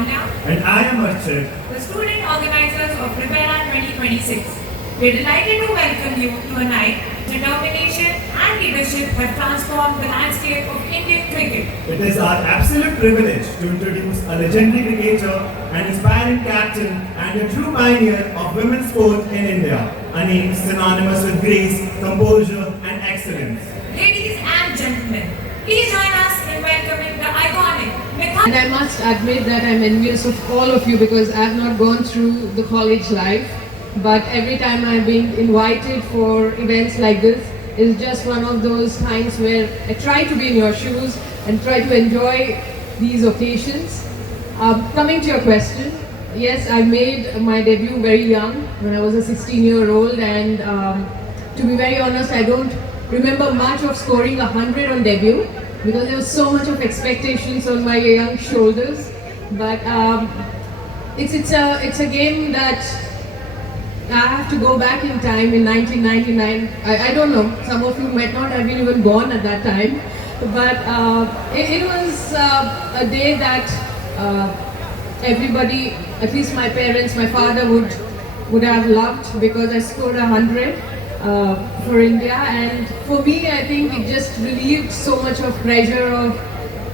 Lavanya, And I am Archit. the student organizers of Prepara 2026. We're delighted to welcome you to a night. Determination and leadership have transformed the landscape of Indian cricket. It is our absolute privilege to introduce a legendary cricketer, an inspiring captain, and a true pioneer of women's sport in India. A name synonymous with grace, composure, and excellence. Ladies and gentlemen, please join us in welcoming the iconic And I must admit that I'm envious of all of you because I've not gone through the college life. But every time I've been invited for events like this, it's just one of those times where I try to be in your shoes and try to enjoy these occasions. Coming to your question, yes, I made my debut very young when I was a 16-year-old, and to be very honest, I don't remember much of scoring 100 on debut because there was so much of expectations on my young shoulders. But it's a game that I have to go back in time in 1999. I don't know, some of you might not have been even born at that time, but it was a day that everybody, at least my parents, my father would have loved because I scored 100 for India, and for me I think it just relieved so much of pressure of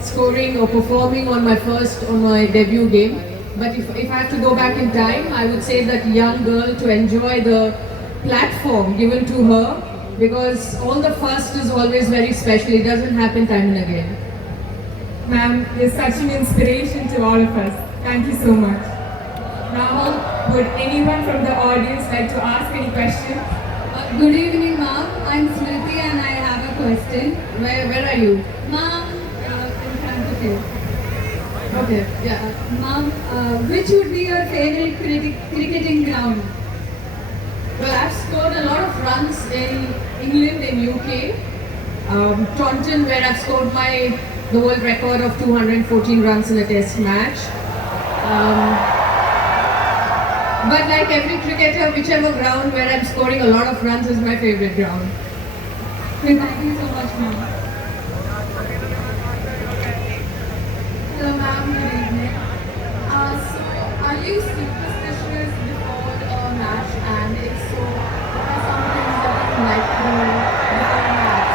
scoring or performing on my debut game. But if I have to go back in time, I would say that young girl to enjoy the platform given to her, because all the first is always very special. It doesn't happen time and again. Ma'am is such an inspiration to all of us. Thank you so much. Now, would anyone from the audience like to ask any question? Good evening, ma'am. I'm Smriti and I have a question. Where are you? Ma'am, in front of you. Okay, yeah. Ma'am, which would be your favorite cricketing ground? Well, I've scored a lot of runs in England and UK. Taunton, where I've scored the world record of 214 runs in a test match. But like every cricketer, whichever ground where I'm scoring a lot of runs is my favorite ground. Thank you so much, ma'am. Hello, ma'am. Good evening. So, are you superstitious before a match? And if so, what are some things that you like to do before a match?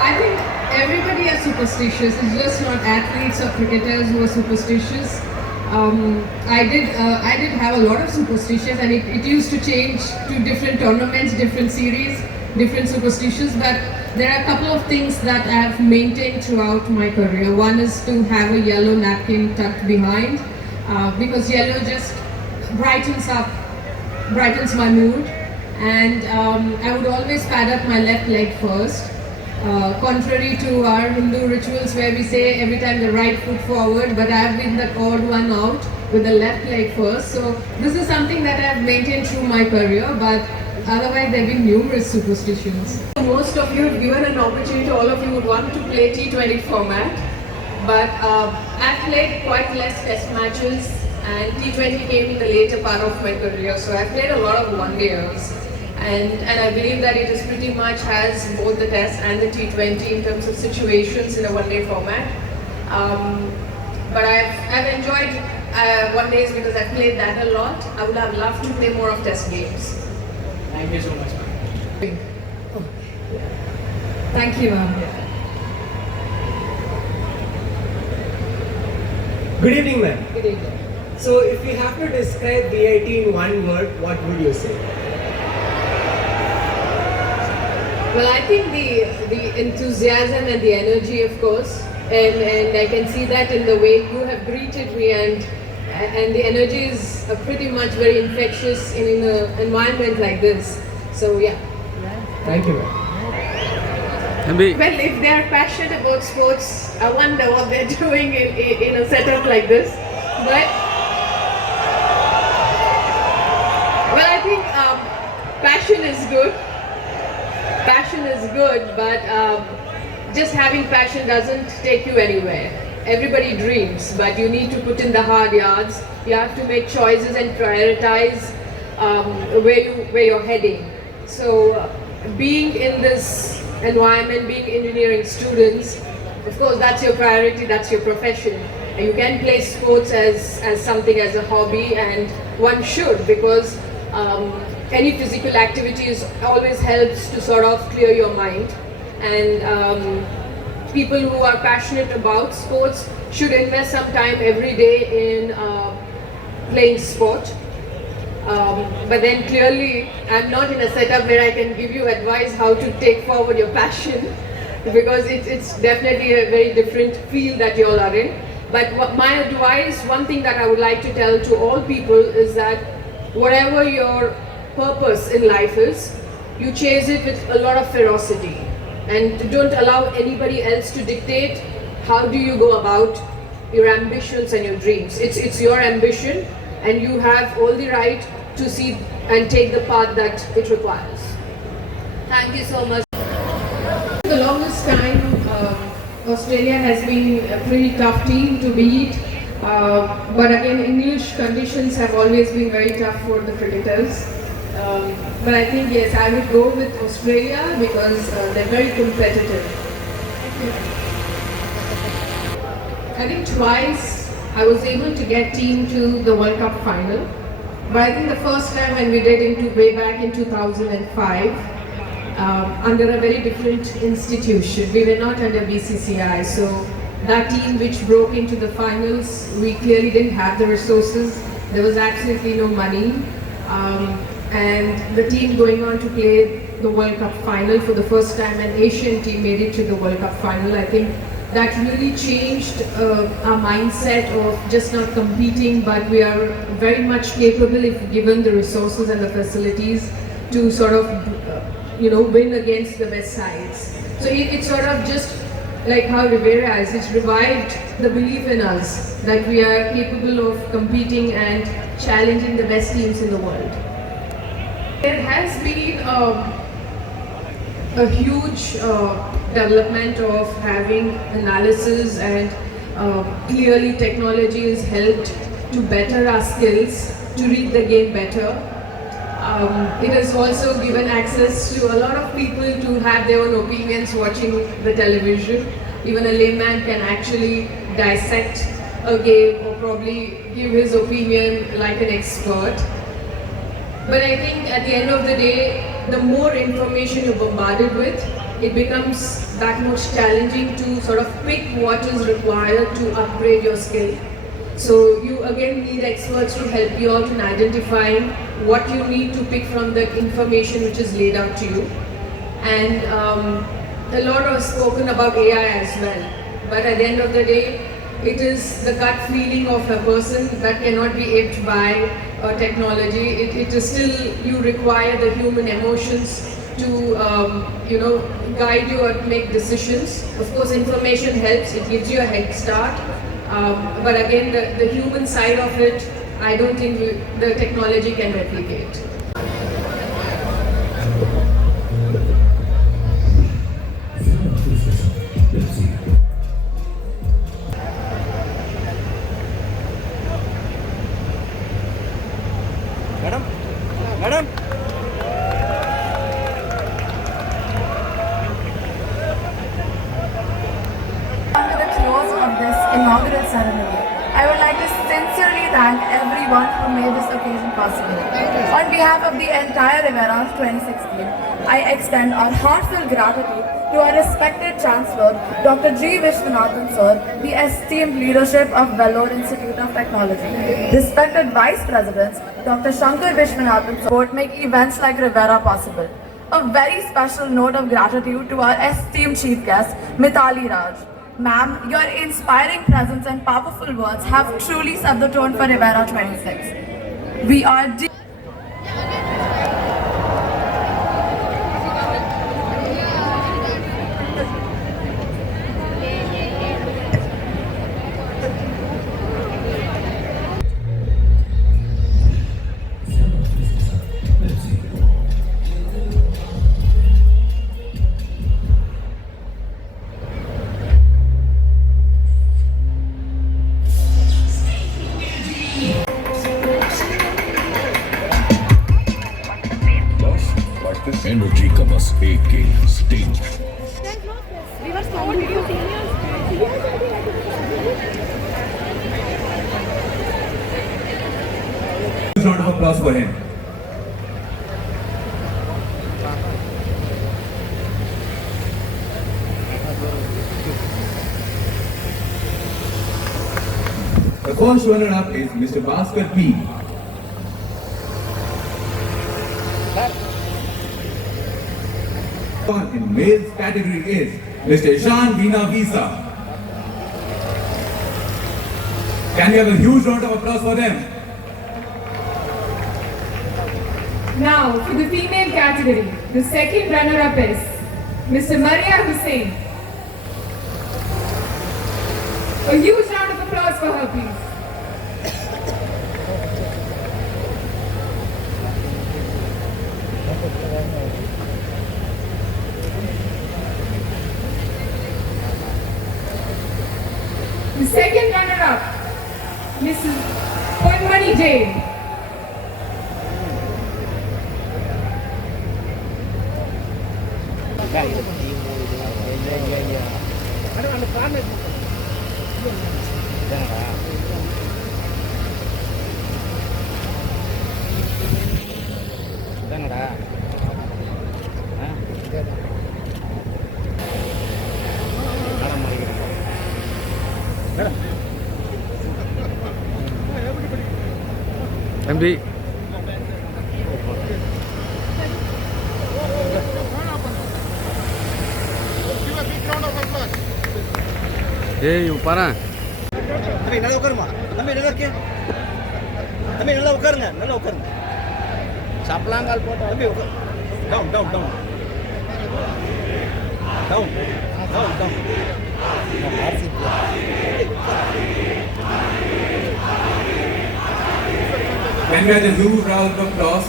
I think everybody is superstitious. It's just not athletes or cricketers who are superstitious. I did have a lot of superstitions, and it used to change to different tournaments, different series, different superstitions. But there are a couple of things that I have maintained throughout my career. One is to have a yellow napkin tucked behind, because yellow just brightens my mood. And I would always pad up my left leg first. Contrary to our Hindu rituals where we say every time the right foot forward, but I have been that odd one out with the left leg first. So this is something that I have maintained through my career, but otherwise there have been numerous superstitions. Most of you have given an opportunity, all of you would want to play T20 format, but I've played quite less test matches, and T20 came in the later part of my career, so I've played a lot of one-dayers. And I believe that it is pretty much has both the test and the T20 in terms of situations in a one-day format. But I've enjoyed one days because I've played that a lot. I would have loved to play more of test games. Thank you so much, ma'am. Thank you, ma'am. Good evening, ma'am. Good evening. So, if you have to describe VIT in one word, what would you say? Well, I think the enthusiasm and the energy, of course, and I can see that in the way you have greeted me, and the energy is pretty much very infectious in an environment like this. So yeah. Thank you, ma'am. Well, if they are passionate about sports, I wonder what they're doing in a setup like this. But well, I think passion is good. Passion is good, but just having passion doesn't take you anywhere. Everybody dreams, but you need to put in the hard yards. You have to make choices and prioritize where you're heading. So being in this environment, being engineering students, of course that's your priority, that's your profession. You can play sports as something as a hobby, and one should, because any physical activity always helps to sort of clear your mind. And people who are passionate about sports should invest some time every day in playing sport. But then clearly, I'm not in a setup where I can give you advice how to take forward your passion, because it's definitely a very different field that you all are in. But my advice, one thing that I would like to tell to all people is that whatever your purpose in life is, you chase it with a lot of ferocity, and don't allow anybody else to dictate how do you go about your ambitions and your dreams. It's your ambition, and you have all the right to see and take the path that it requires. Thank you so much. For the longest time, Australia has been a pretty tough team to beat. But again, English conditions have always been very tough for the cricketers. But I think, yes, I would go with Australia because they're very competitive. I think twice I was able to get team to the World Cup final. But I think the first time when we did way back in 2005, under a very different institution. We were not under BCCI, so that team which broke into the finals, we clearly didn't have the resources. There was absolutely no money. And the team going on to play the World Cup final for the first time, an Asian team made it to the World Cup final. I think that really changed our mindset of just not competing, but we are very much capable if given the resources and the facilities to sort of win against the best sides. So it's sort of just like how Rivera is, it's revived the belief in us that we are capable of competing and challenging the best teams in the world. There has been a huge development of having analysis, and clearly technology has helped to better our skills, to read the game better. It has also given access to a lot of people to have their own opinions watching the television. Even a layman can actually dissect a game or probably give his opinion like an expert. But I think at the end of the day, the more information you're bombarded with, it becomes that much challenging to sort of pick what is required to upgrade your skill. So you again need experts to help you out in identifying what you need to pick from the information which is laid out to you. And a lot was spoken about AI as well. But at the end of the day, it is the gut feeling of a person that cannot be aped by technology. It is still, you require the human emotions to guide you or make decisions. Of course, information helps, it gives you a head start. But again, the human side of it, I don't think the technology can replicate. Madam. With the close of this inaugural ceremony, I would like to sincerely thank everyone who made this occasion possible. On behalf of the entire Rivera 2016, I extend our heartfelt gratitude to our respected Chancellor, Dr. G. Vishwanathan Sir, the esteemed leadership of Vellore Institute of Technology, respected Vice Presidents, Dr. Shankar Vishwanathan Sir, for make events like Rivera possible. A very special note of gratitude to our esteemed Chief Guest, Mithali Raj. Ma'am, your inspiring presence and powerful words have truly set the tone for Rivera 26. We are Energy का बस एक game sting We were so applause for him. The first runner-up is Mr. Bhaskar P. In males category is Mr. Ishan Veena Visa. Can we have a huge round of applause for them? Now, for the female category, the second runner-up is Mr. Maria Hussain. A huge round of applause for her, please. The second runner-up, Mrs. Ponmani Jain. MD. ஏய் உட்கார தம்பி நல்லா உட்காருமா தம்பி நல்லா இருக்கே தம்பி நல்லா உட்காருங்க நல்லா உட்காருங்க சப்பலாங்கால் போட்டு தம்பி உட்காரு down down down down down down Can we have a huge round of applause